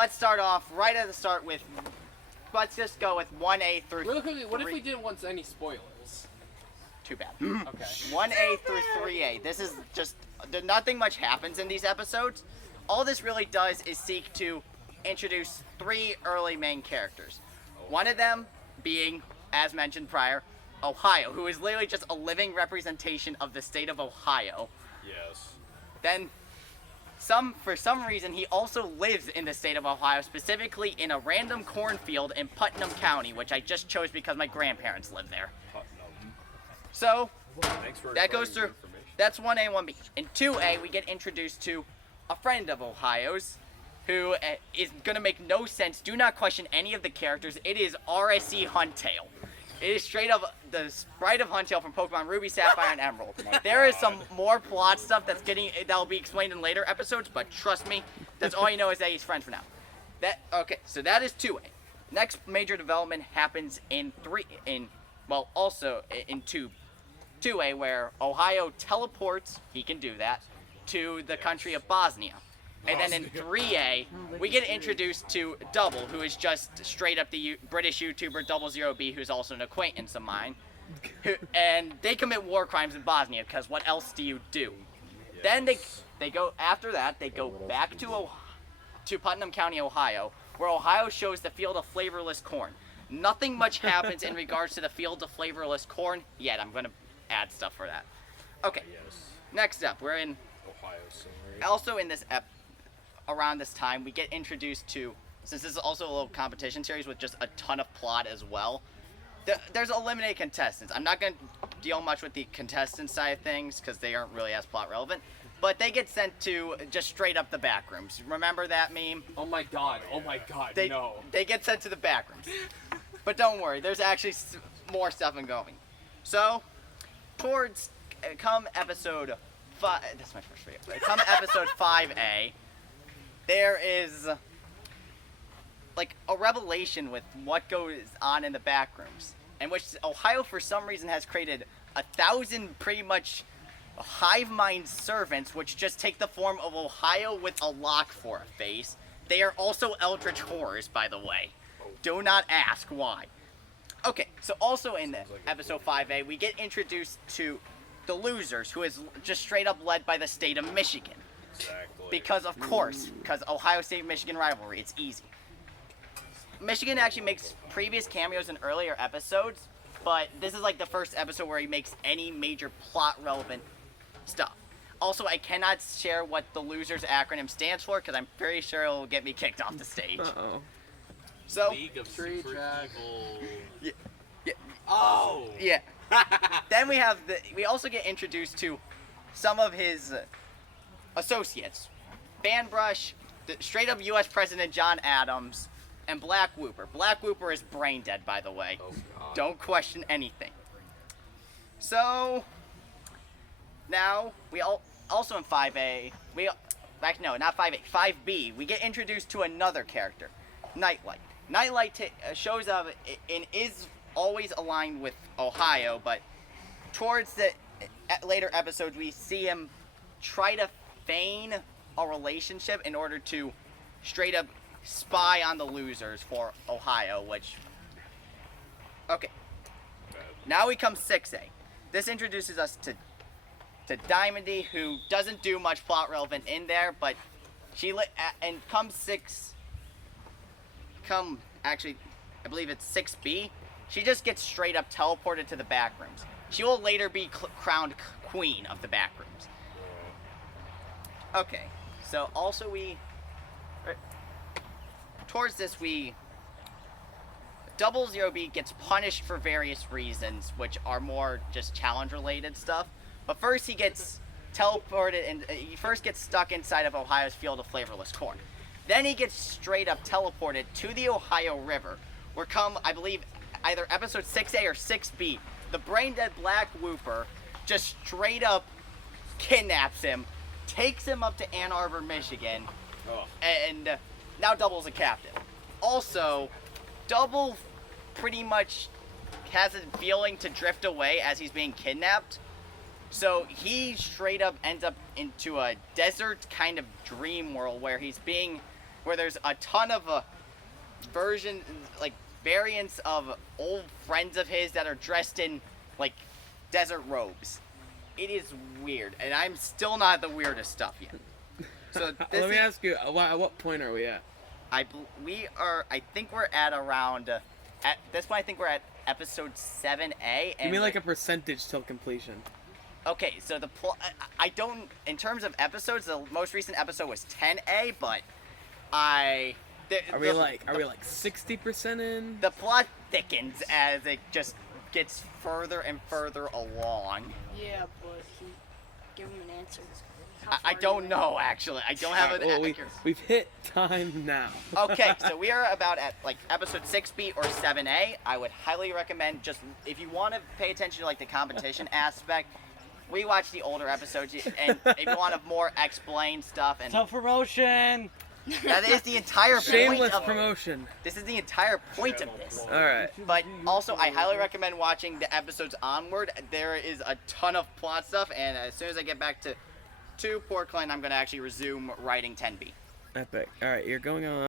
let's start off right at the start with. Let's just go with 1A through. Really quickly, what if we didn't want any spoilers? Too bad. Okay. 1A through 3A. This is just nothing much happens in these episodes. All this really does is seek to introduce 3 early main characters. One of them being, as mentioned prior, Ohio, who is literally just a living representation of the state of Ohio. Yes. Then, for some reason, he also lives in the state of Ohio, specifically in a random cornfield in Putnam County, which I just chose because my grandparents live there. Putnam. So, Thanks for that goes imparting through. information. That's 1A, 1B. In 2A, we get introduced to a friend of Ohio's who is going to make no sense. Do not question any of the characters. It is RSE Huntail. It is straight up the sprite of Huntail from Pokemon Ruby, Sapphire, and Emerald. There is some more plot stuff that'll be explained in later episodes, but trust me, that's all you know is that he's friends for now. So that is 2A. Next major development happens in 2A, where Ohio teleports, he can do that, to the country of Bosnia. And then in 3A, we get introduced to Double, who is just straight up the British YouTuber Double Zero B, who's also an acquaintance of mine. And they commit war crimes in Bosnia, because what else do you do? Yes. Then they go, after that, they go back to Putnam County, Ohio, where Ohio shows the field of flavorless corn. Nothing much happens in regards to the field of flavorless corn yet. I'm going to add stuff for that. Okay, Yes. next up, we're in, Ohio summary. also in this around this time, we get introduced to, since this is also a little competition series with just a ton of plot as well, there's eliminated contestants. I'm not going to deal much with the contestant side of things because they aren't really as plot relevant, but they get sent to just straight up the back rooms. Remember that meme? Oh my god, no. They get sent to the back rooms. But don't worry, there's actually more stuff ongoing. So, come episode 5, that's my first video. Come episode 5A, there is like a revelation with what goes on in the back rooms, in which Ohio for some reason has created 1,000 pretty much hive mind servants, which just take the form of Ohio with a lock for a face. They are also eldritch horrors, by the way. Do not ask why. Okay, so also in episode 5A, we get introduced to the Losers, who is just straight up led by the state of Michigan. Exactly. Because, of course, because Ohio State-Michigan rivalry, it's easy. Michigan actually makes previous cameos in earlier episodes, but this is like the first episode where he makes any major plot-relevant stuff. Also, I cannot share what the Losers acronym stands for, because I'm pretty sure it'll get me kicked off the stage. Uh-oh. So, League of Tree Super track. Evil. Oh! yeah. Then we also get introduced to some of his associates. Fanbrush, the straight up US President John Adams, and Black Whooper. Black Whooper is brain dead, by the way. Oh god. Don't question anything. So, now, also in 5A, not 5A, 5B, we get introduced to another character, Nightlight. Nightlight shows up and is always aligned with Ohio, but towards the later episodes, we see him try to feign a relationship in order to straight up spy on the Losers for Ohio, which... Okay. Now we come 6A. This introduces us to Diamondy, who doesn't do much plot relevant in there, but and actually, I believe it's 6B, she just gets straight up teleported to the back rooms. She will later be crowned queen of the back rooms. Okay, so also towards this Double Zero B gets punished for various reasons, which are more just challenge related stuff. But first he gets teleported and he first gets stuck inside of Ohio's field of flavorless corn. Then he gets straight up teleported to the Ohio River, where I believe, either episode 6A or 6B, the brain dead Black Whooper just straight up kidnaps him, takes him up to Ann Arbor, Michigan, and now Double's a captive. Also, Double pretty much has a feeling to drift away as he's being kidnapped. So he straight up ends up into a desert kind of dream world where he's being where there's a ton of variants of old friends of his that are dressed in like desert robes. It is weird, and I'm still not at the weirdest stuff yet. So this Let me ask you, at what point are we at? I think we're at around. At this point, I think we're at episode 7A. And Give me like a percentage till completion. Okay, so I don't. In terms of episodes, the most recent episode was 10A, but Are we like 60% in? the plot thickens as it just gets further and further along. Yeah, but give him an answer. How I far are don't you know actually. I don't have an Well, accurate. we've hit time now. Okay, so we are about at like episode 6B or 7A. I would highly recommend, just if you want to pay attention to like the competition aspect, we watch the older episodes, and if you want to more explain stuff, and Self-promotion. that is the entire point Shameless of promotion. this is the entire point of this. All right. But also, I highly recommend watching the episodes onward. There is a ton of plot stuff, and as soon as I get back to Portland, I'm gonna actually resume writing 10B. Epic. All right, you're going on.